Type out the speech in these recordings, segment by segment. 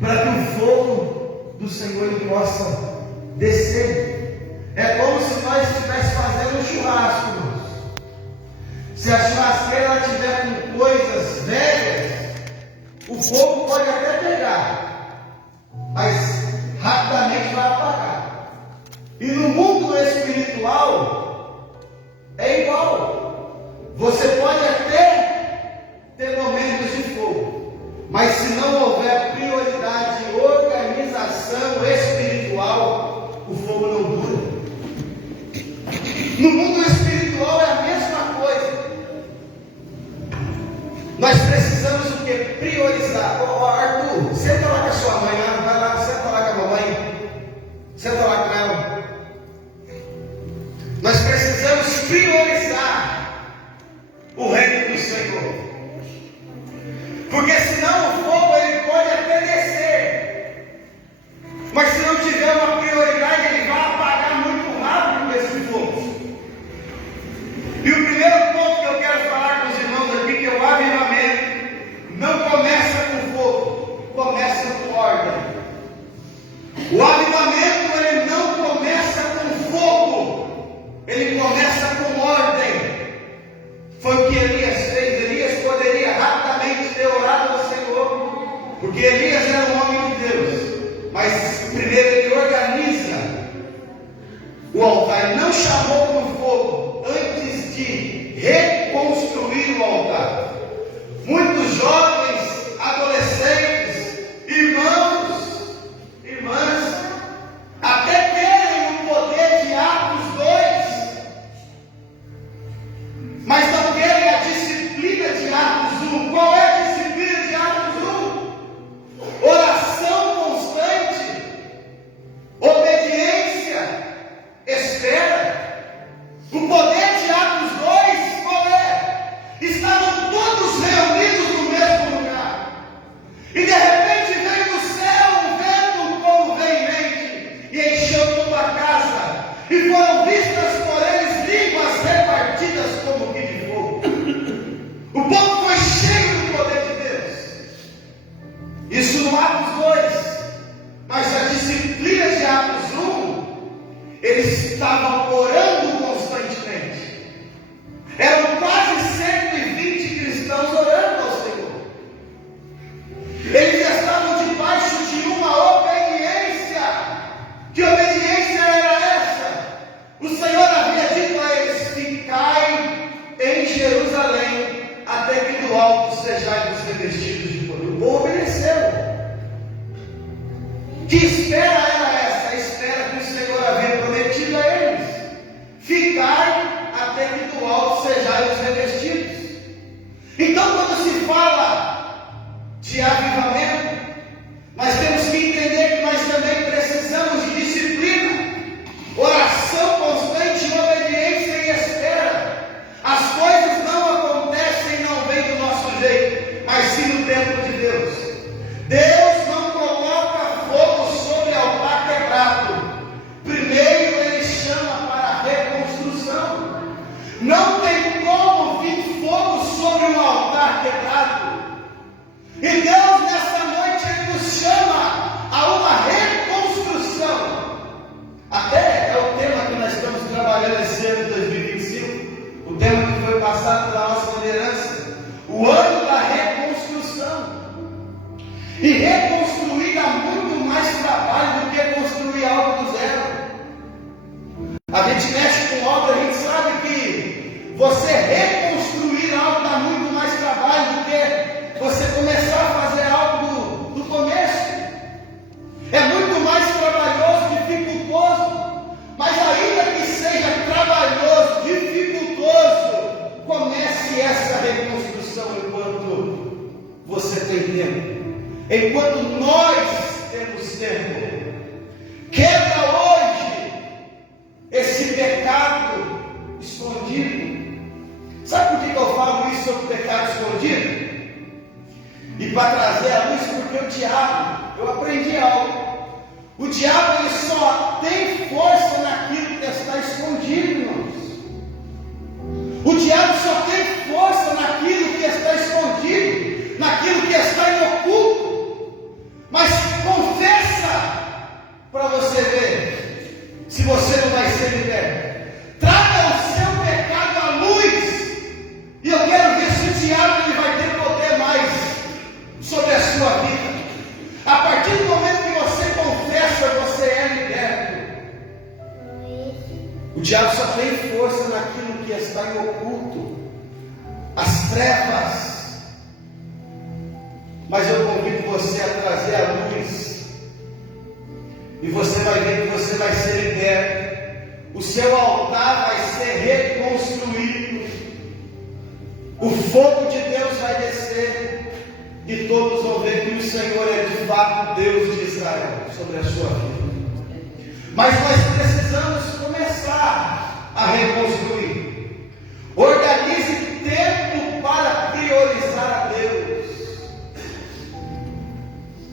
para que o fogo do Senhor possa descer. É como se nós estivéssemos fazendo um churrasco, irmãos. Se a churrasqueira estiver com coisas velhas, o fogo pode até pegar, mas rapidamente vai apagar. E no mundo espiritual é igual. Você pode até ter momentos de fogo, mas se não houver prioridade e organização espiritual, o fogo não dura. No mundo espiritual é a mesma coisa. Nós precisamos o que? Priorizar. Arthur, senta lá com a sua mãe, vai lá, senta lá com a mamãe, senta lá com ela. Nós precisamos priorizar o reino do Senhor, porque senão o fogo ele pode até descer, mas se não tiver uma prioridade, ele vai apagar muito rápido esse fogo. E o primeiro ponto que eu quero falar com os irmãos aqui, que é o avivamento, não começa com fogo, começa com ordem. O avivamento ele não começa com fogo, ele começa com ordem. Foi o que Elias fez. Elias poderia rapidamente ter orado ao Senhor, porque Elias era um homem de Deus, mas primeiro ele organiza o altar. Ele não chamou por fogo antes de reconstruir o altar. Muitos jovens, adolescentes, irmãos, irmãs, até querem o poder de Atos 2, mas não querem a disciplina de Atos 1. Qual é a disciplina de Atos 1? Oração constante, obediência, espera. O poder de Atos 2, qual é? Estavam todos reunidos no mesmo lugar, e de repente veio do céu um vento como veemente, e encheu toda a casa, e foram vistas por eles línguas repartidas como que de fogo. O povo foi cheio do poder de Deus. Isso no Atos 2, mas a disciplina de Atos 1, eles estavam orando constantemente. Eram quase 120 cristãos orando ao Senhor. Eles estavam debaixo de uma obediência. Que obediência era essa? O Senhor havia dito a eles: ficai em Jerusalém, até que do alto sejais revestidos de poder. O povo obedeceu. Que espera era essa? A espera que o Senhor havia prometido a eles: ficai até que do alto sejais revestidos. Então, quando se fala de avivamento, nós temos que entender que nós também precisamos de disciplina, oração constante, obediência e espera. As coisas não acontecem, não vêm do nosso jeito, mas sim no tempo de Deus. Deus não coloca fogo sobre altar quebrado. Primeiro ele chama para a reconstrução. Não tem como vir fogo sobre um altar quebrado. E Deus nessa noite ele nos chama a uma reconstrução. Até é o tema que nós estamos trabalhando esse ano de 2025. O tema que foi passado pela nossa liderança. O ano da reconstrução. E reconstruir dá muito mais trabalho do que construir algo do zero. A gente mexe com obra, a gente sabe que você reconstruir algo dá muito mais trabalho do que você começar a fazer algo do começo. É muito mais trabalhoso, dificultoso, mas ainda que seja trabalhoso, dificultoso, comece essa reconstrução enquanto você tem tempo. Enquanto nós temos tempo, quebra hoje esse pecado escondido. Sabe por que eu falo isso sobre o pecado escondido? E para trazer a luz, porque o diabo, eu aprendi algo. O diabo ele só tem força naquilo que está escondido, irmãos. O diabo só tem força naquilo que está escondido, naquilo que está em oculto. Mas Mas eu convido você a trazer a luz, e você vai ver que você vai ser liberto. O seu altar vai ser reconstruído. O fogo de Deus vai descer, e todos vão ver que o Senhor é de fato Deus de Israel sobre a sua vida. Mas nós precisamos começar a reconstruir. Organize tempo para priorizar a Deus.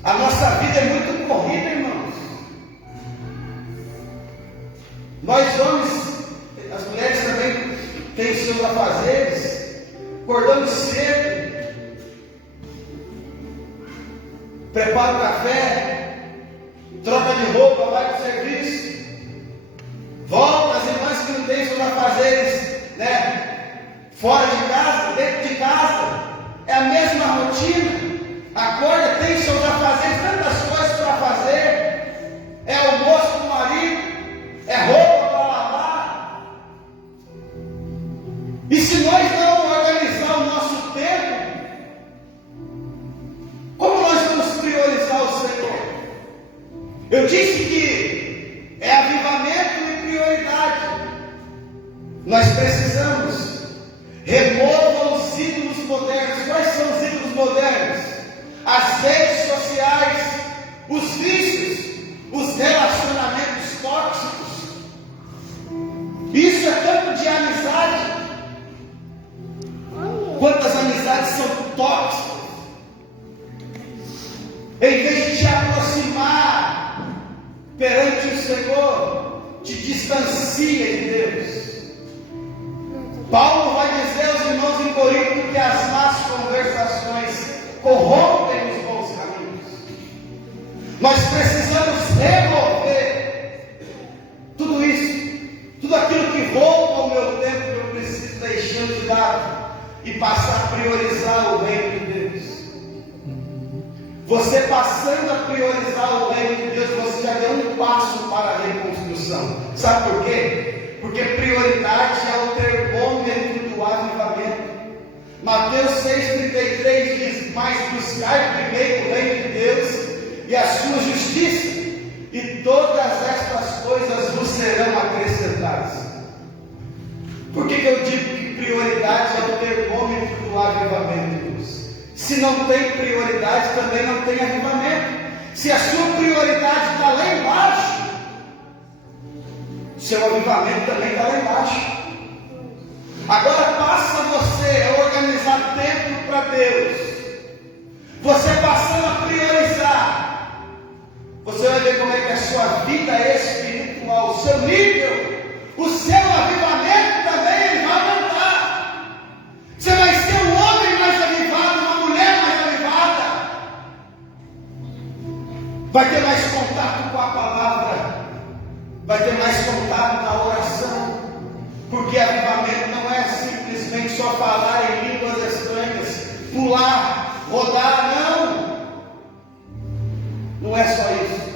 A nossa vida é muito corrida, irmãos. Nós homens, as mulheres também têm os seus afazeres. Acordamos cedo, prepara o café, troca de roupa, vai para o serviço, volta. As irmãs que não têm seus afazeres, fora de casa, dentro de casa, é a mesma rotina. Acorda, tem seus afazeres, tantas coisas para fazer. É almoço com o marido, é roupa para lavar. E se nós não organizar o nosso tempo, como nós vamos priorizar o Senhor? Eu disse que é avivamento e prioridade. Nós precisamos. Remova os ídolos modernos. Quais são os ídolos modernos? As redes sociais, os vícios, os relacionamentos tóxicos. Isso é tanto de amizade. Quantas amizades são tóxicas? Em vez de te aproximar perante o Senhor, te distancia de Deus. Paulo vai dizer aos irmãos em Corinto que as más conversações corrompem os bons caminhos. Nós precisamos remover tudo isso, tudo aquilo que rouba o meu tempo, que eu preciso deixar de lado e passar a priorizar o reino de Deus. Você passando a priorizar o reino de Deus, você já deu um passo para a reconstrução. Sabe por quê? Porque prioridade é o termômetro do avivamento. Mateus 6,33 diz: mas buscai primeiro o reino de Deus e a sua justiça, e todas estas coisas vos serão acrescentadas. Por que eu digo que prioridade é o termômetro do avivamento? Se não tem prioridade, também não tem avivamento. Se a sua prioridade está lá embaixo, seu avivamento também está lá embaixo. Agora passa você a organizar tempo para Deus. Você passando a priorizar, você vai ver como é que a sua vida espiritual, o seu nível, o seu avivamento também vai aumentar. Você vai ser um homem mais avivado, uma mulher mais avivada. Vai ter mais contato com a palavra, vai ter mais contato na oração. Porque avivamento não é simplesmente só falar em línguas estranhas, pular, rodar, não. Não é só isso.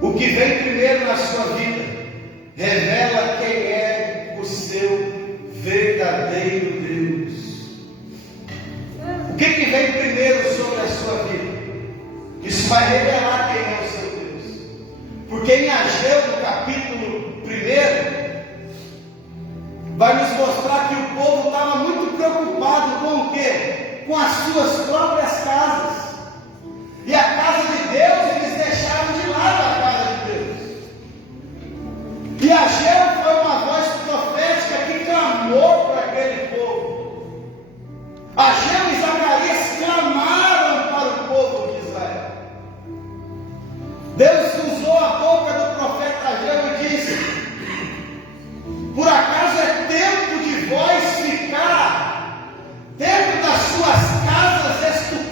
O que vem primeiro na sua vida revela quem é o seu verdadeiro Deus. O que vem primeiro sobre a sua vida? Isso vai revelar quem é o seu Deus. Porque em Ageu, no capítulo 1, vai nos mostrar que o povo estava muito preocupado com o quê? Com as suas próprias casas. E a casa de Deus, eles deixaram de lado a casa de Deus. E Ageu foi uma voz profética que clamou para aquele povo. Ageu e Zacarias clamaram para o povo de Israel. Deus usou a boca do profeta Ageu e disse: por acaso é tempo de vós ficar dentro das suas casas estudando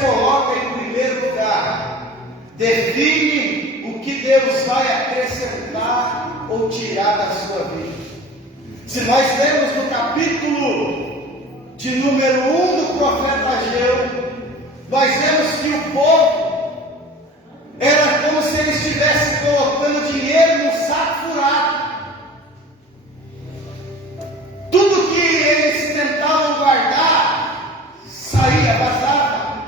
coloca em primeiro lugar, define o que Deus vai acrescentar ou tirar da sua vida. Se nós lemos no capítulo de número 1 do profeta Ageu, nós vemos que o povo era como se ele estivesse colocando dinheiro num saco furado. Tudo que eles tentavam guardar saía, vazava.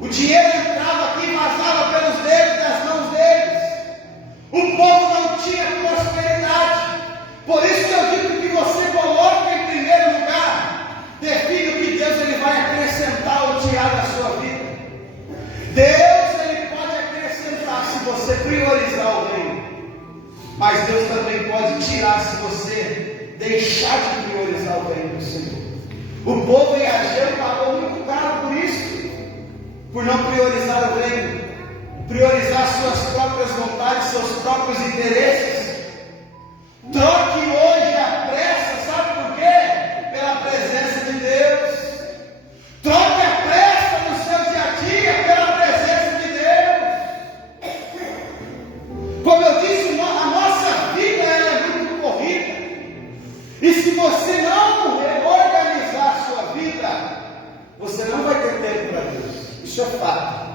O dinheiro entrava aqui e vazava pelos dedos das mãos deles. O povo não tinha prosperidade. Por isso que eu digo que você coloca em primeiro lugar, define o que Deus ele vai acrescentar ou tirar da sua vida. Deus ele pode acrescentar se você priorizar o reino, mas Deus também pode tirar se você deixar de priorizar o reino do Senhor. O povo em Ageu pagou muito caro por isso, por não priorizar o reino, priorizar suas próprias vontades, seus próprios interesses. Troque hoje a pressa, sabe por quê? Pela presença de Deus. Troque a pressa no seu dia a dia pela presença de Deus. Como eu disse, a nossa vida é muito corrida. E se você não reorganizar a sua vida, você não vai ter tempo para Deus. Isso é fato.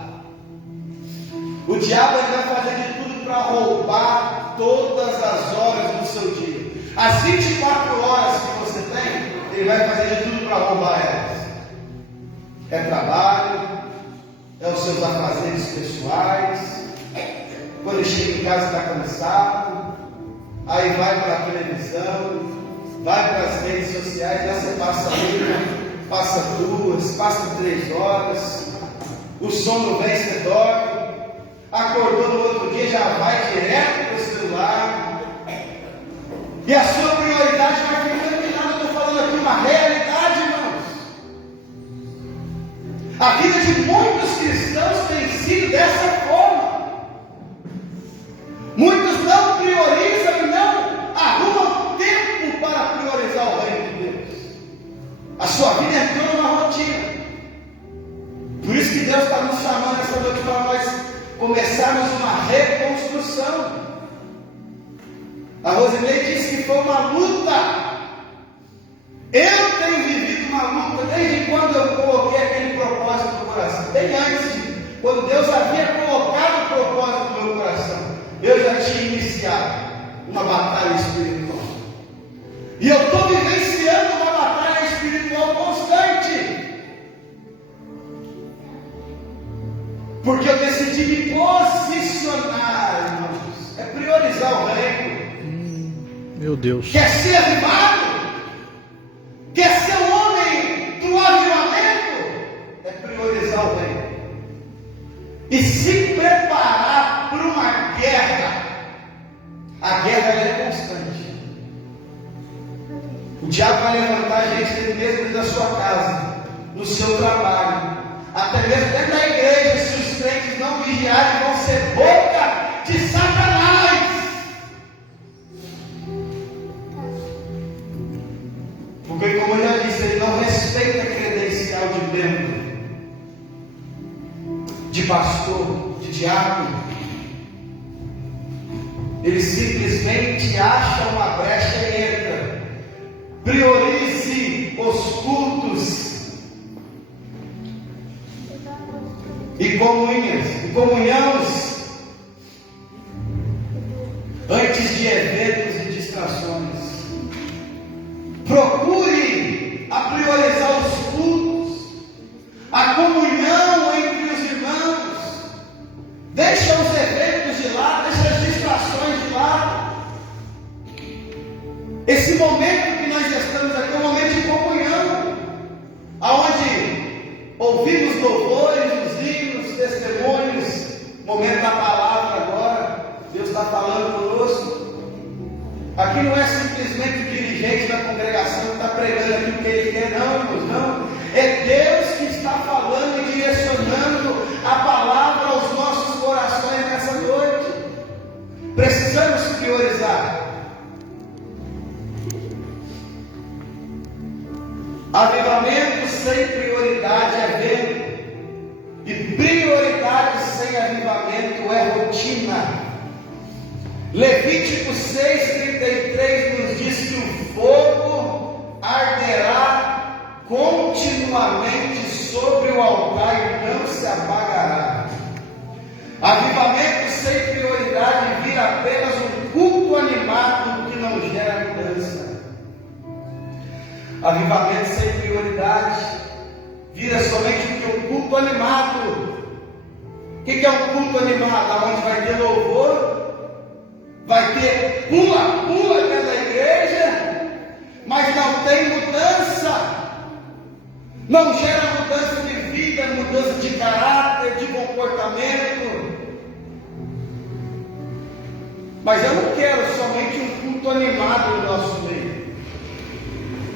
O diabo ele vai fazer de tudo para roubar todas as horas do seu dia. As 24 horas que você tem, ele vai fazer de tudo para roubar elas. É trabalho, é os seus afazeres pessoais. Quando ele chega em casa está cansado, aí vai para a televisão, vai para as redes sociais, já você passa uma, passa 2, passa 3 horas, o sono vem, você dorme, acordou no outro dia, já vai direto para o celular, e a sua prioridade vai ficando de nada. Eu estou falando aqui uma realidade, irmãos. A vida de muitos cristãos tem sido dessa forma. Muitos não priorizam e não arrumam tempo para priorizar o reino de Deus. A sua vida entrou numa rotina. Por isso que Deus está nos chamando essa noite para nós começarmos uma reconstrução. A Rosinei disse que foi uma luta. Eu tenho vivido uma luta desde quando eu coloquei aquele propósito no coração. Bem antes, quando Deus havia colocado o propósito no meu coração, eu já tinha iniciado uma batalha espiritual. E eu estou vivenciando uma batalha espiritual constante. Porque eu decidi me posicionar, irmãos. É priorizar o reino. Meu Deus. Quer ser avivado? Quer ser um homem do avivamento? É priorizar o reino. E se preparar para uma guerra. A guerra ela é constante. O diabo vai levantar a gente dentro mesmo da sua casa, no seu trabalho, até mesmo dentro da igreja. Se os crentes não vigiarem, vão ser boca de Satanás. Porque, como eu já disse, ele não respeita a credencial de membro, de pastor, de diácono. Ele simplesmente acha uma brecha e entra. Priorize os cultos e comunhões antes de eventos e distrações. Procure a priorizar os cultos, a comunhão entre os irmãos. Deixa os eventos de lado, deixa as distrações de lado. Esse momento que nós estamos aqui é um momento de comunhão, aonde ouvimos louvores, os hinos, testemunhos, momento da palavra agora. Deus está falando conosco. Aqui não é simplesmente o dirigente da congregação que está pregando aqui o que ele quer, não, irmãos, não. É Deus que está falando e direcionando a palavra aos nossos corações nessa noite. Precisamos priorizar. Avivamento sem prioridade é vento. avivamento é rotina. Levítico 6,33 nos diz que o fogo arderá continuamente sobre o altar e não se apagará. Avivamento sem prioridade vira apenas um culto animado que não gera mudança. Avivamento sem prioridade vira somente um culto animado. O que é um culto animado? Onde vai ter louvor, vai ter pula dentro da igreja, mas não tem mudança. Não gera mudança de vida, mudança de caráter, de comportamento. Mas eu não quero somente um culto animado no nosso meio.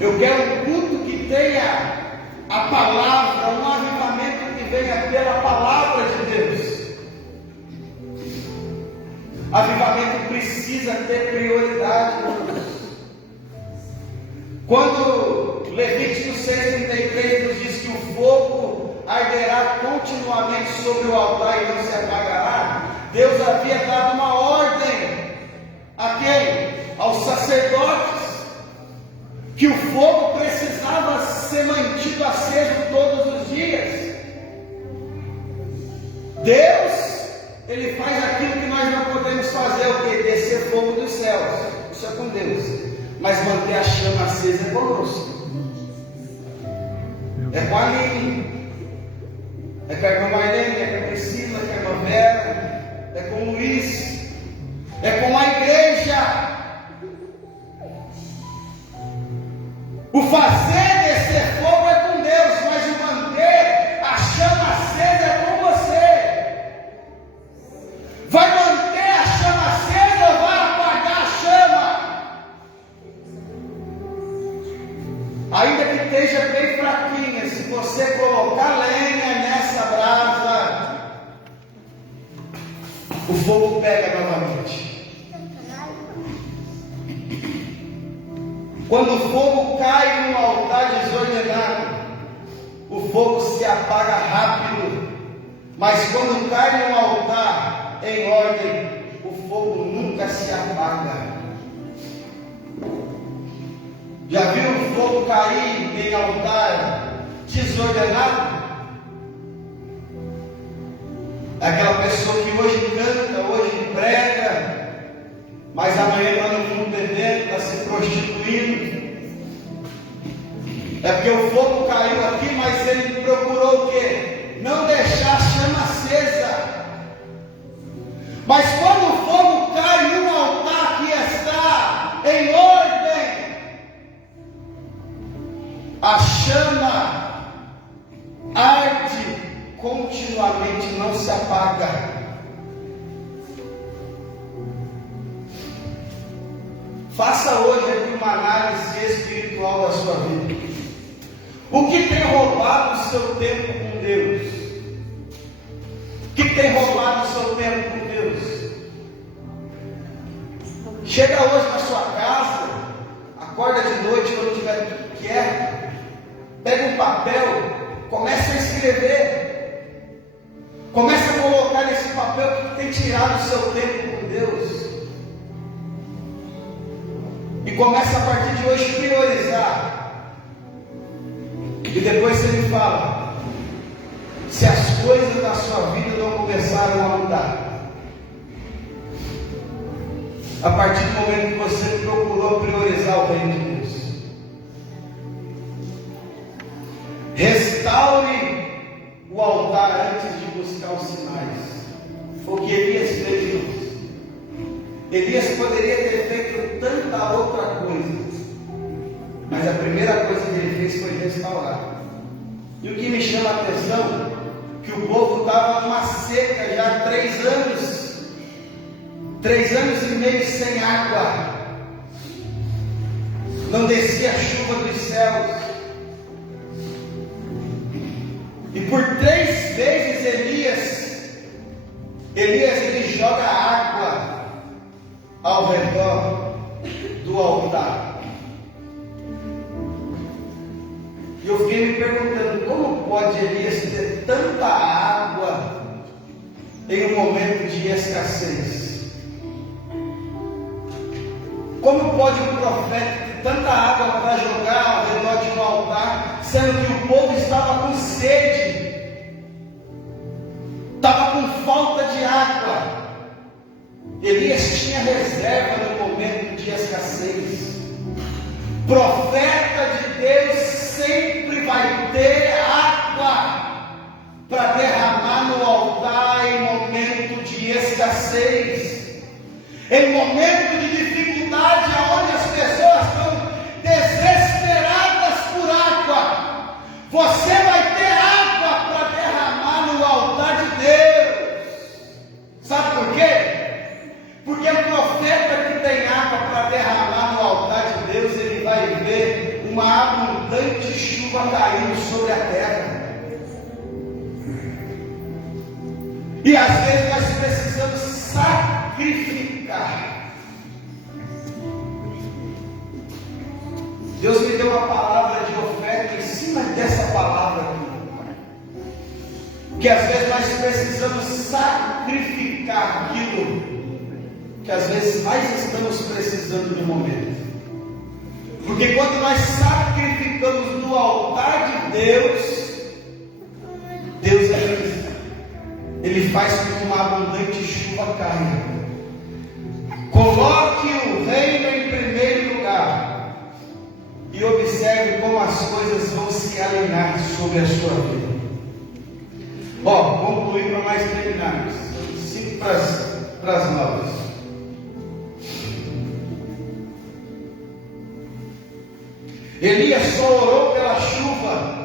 Eu quero um culto que tenha a palavra, um avivamento que venha pela palavra de Deus. Avivamento precisa ter prioridade, irmãos. Quando Levítico 6,33 nos diz que o fogo arderá continuamente sobre o altar e não se apagará, Deus havia dado uma ordem a quem? Aos sacerdotes, que o fogo precisava ser mantido aceso todos os dias. Deus, Ele faz aquilo que nós não podemos fazer, o que? Descer fogo dos céus. Isso é com Deus. Mas manter a chama acesa é conosco. É com a Aline, é com a irmã Marlene, é com a Priscila, é com a irmã Vera, é com o Luiz, é com a igreja. O fazer descer fogo é com Deus, mas o manter a chama acesa é com você. Vai manter a chama acesa ou vai apagar a chama? Ainda que esteja bem fraquinha, se você colocar lenha nessa brasa, o fogo pega novamente. Quando o fogo cai no altar desordenado, o fogo se apaga rápido. Mas quando cai no altar em ordem, o fogo nunca se apaga. Já viu o fogo cair em altar desordenado? Aquela pessoa que hoje canta, hoje prega, mas amanhã está no fundo bebendo, está se prostituindo. É porque o fogo caiu aqui, mas ele procurou o quê? Não deixar a chama acesa. Mas quando o fogo cai num altar que está em ordem, a chama arde continuamente, não se apaga. Faça hoje aqui uma análise espiritual da sua vida. O que tem roubado o seu tempo com Deus? O que tem roubado o seu tempo com Deus? Chega hoje na sua casa, acorda de noite quando estiver tudo quieto, pega um papel, começa a escrever, começa a colocar nesse papel o que tem tirado o seu tempo com Deus. E começa a partir de hoje priorizar. E depois você me fala se as coisas da sua vida não começaram a mudar. A partir do momento que você procurou priorizar o reino de Deus. Restaure o altar antes de buscar os sinais. Foi o que Elias fez. Elias poderia ter feito tanta outra coisa, mas a primeira coisa que ele fez foi restaurar. E o que me chama a atenção, que o povo estava numa seca já há 3 anos, 3 anos e meio sem água, não descia a chuva dos céus, e por 3 vezes Elias ele joga água ao redor do altar. E eu fiquei me perguntando, como pode Elias ter tanta água em um momento de escassez. Como pode um profeta ter tanta água para jogar ao redor de um altar, sendo que o povo estava com sede, estava com falta de água? Elias tinha reserva no momento de escassez. Profeta de Deus sempre vai ter água para derramar no altar em momento de escassez, em momento de dificuldade, onde as pessoas estão desesperadas por água. Você vai ter água para derramar no altar de Deus. Sabe por quê? Porque o profeta que tem água para derramar no altar de Deus, ele vai ver uma abundante chuva caindo sobre a terra. E às vezes nós precisamos sacrificar. Deus me deu uma palavra de oferta em cima dessa palavra aqui. Que às vezes nós precisamos sacrificar aquilo que às vezes mais estamos precisando no momento. Porque quando nós sacrificamos no altar de Deus, Deus Ele faz com que uma abundante chuva caia. Coloque o reino em primeiro lugar e observe como as coisas vão se alinhar sobre a sua vida. Concluir para mais terminarmos. 5 para as 9. Elias só orou pela chuva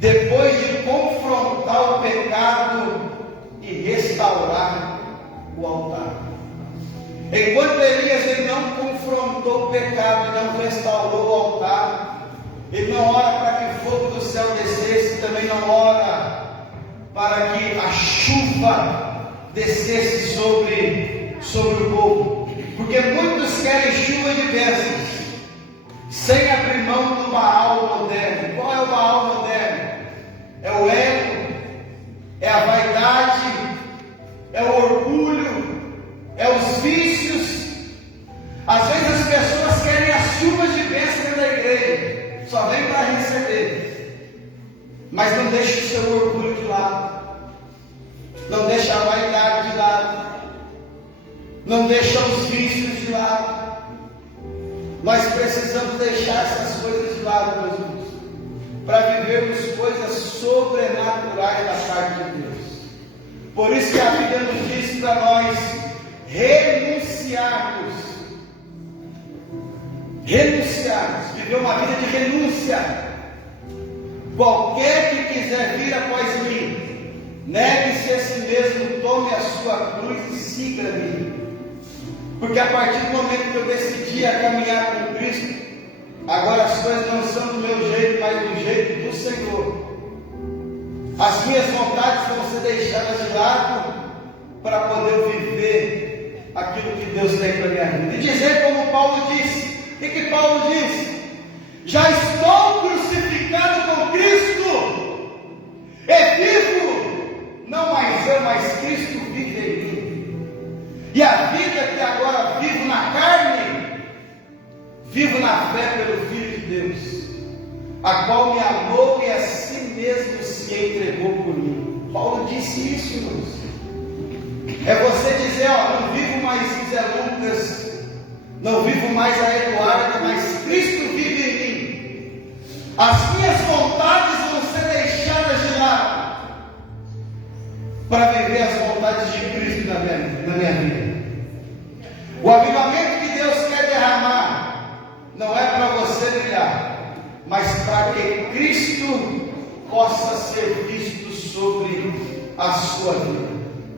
depois de confrontar o pecado e restaurar o altar. Enquanto Elias ele não confrontou o pecado e não restaurou o altar, ele não ora para que o fogo do céu descesse, também não ora para que a chuva descesse sobre o povo, porque muitos querem chuva de bênçãos, sem abrir mão do Baal moderno. Qual é o Baal moderno? É o ego, é a vaidade, é o orgulho, é os vícios. Às vezes as pessoas querem as chuvas de bênção da igreja, só vem para receber, mas não deixa o seu orgulho de lado, não deixa a vaidade de lado, não deixa os vícios de lado. Nós precisamos deixar essas coisas de lado, meus irmãos, para vivermos coisas sobrenaturais da parte de Deus. Por isso que a Bíblia nos diz para nós renunciarmos, viver uma vida de renúncia. Qualquer que quiser vir após mim, negue-se a si mesmo, tome a sua cruz e siga-me. Porque a partir do momento que eu decidi a caminhar com Cristo, agora as coisas não são do meu jeito, mas do jeito do Senhor. As minhas vontades vão ser deixadas de lado para poder viver aquilo que Deus tem para a minha vida. E dizer como Paulo disse. O que Paulo disse? Já estou crucificado com Cristo. É vivo, não mais eu, mas Cristo vive em mim. E a vida que agora vivo na carne, vivo na fé pelo Filho de Deus, a qual me amou e a si mesmo se entregou por mim. Paulo disse isso, irmãos. É você dizer, não vivo mais Zé Lucas, não vivo mais a Eduarda, mas Cristo vive em mim. As minhas vontades vão ser deixadas de lado para viver as vontades de Cristo na minha vida. O avivamento que Deus quer derramar não é para você brilhar, mas para que Cristo possa ser visto sobre a sua vida.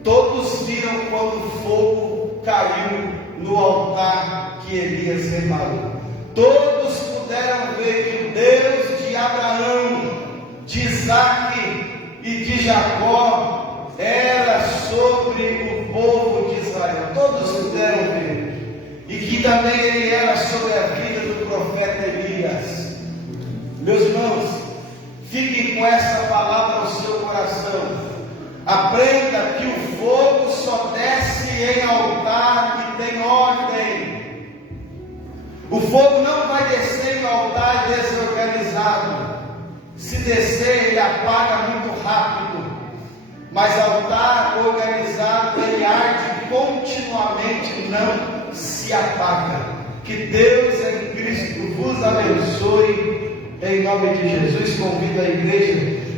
Todos viram quando o fogo caiu no altar que Elias reparou. Todos puderam ver que o Deus de Abraão, de Isaac e de Jacó era sobre o povo de Israel. Todos puderam ver. E que também ele era sobre a vida do profeta Elias. Meus irmãos, fiquem com essa palavra no seu coração. Aprenda Aprenda que o fogo só desce em altar que tem ordem. O fogo não vai descer em altar desorganizado. Se descer, ele apaga muito rápido. Mas altar organizado, ele arde continuamente, não se apaga. Que Deus em Cristo vos abençoe. Em nome de Jesus, convido a igreja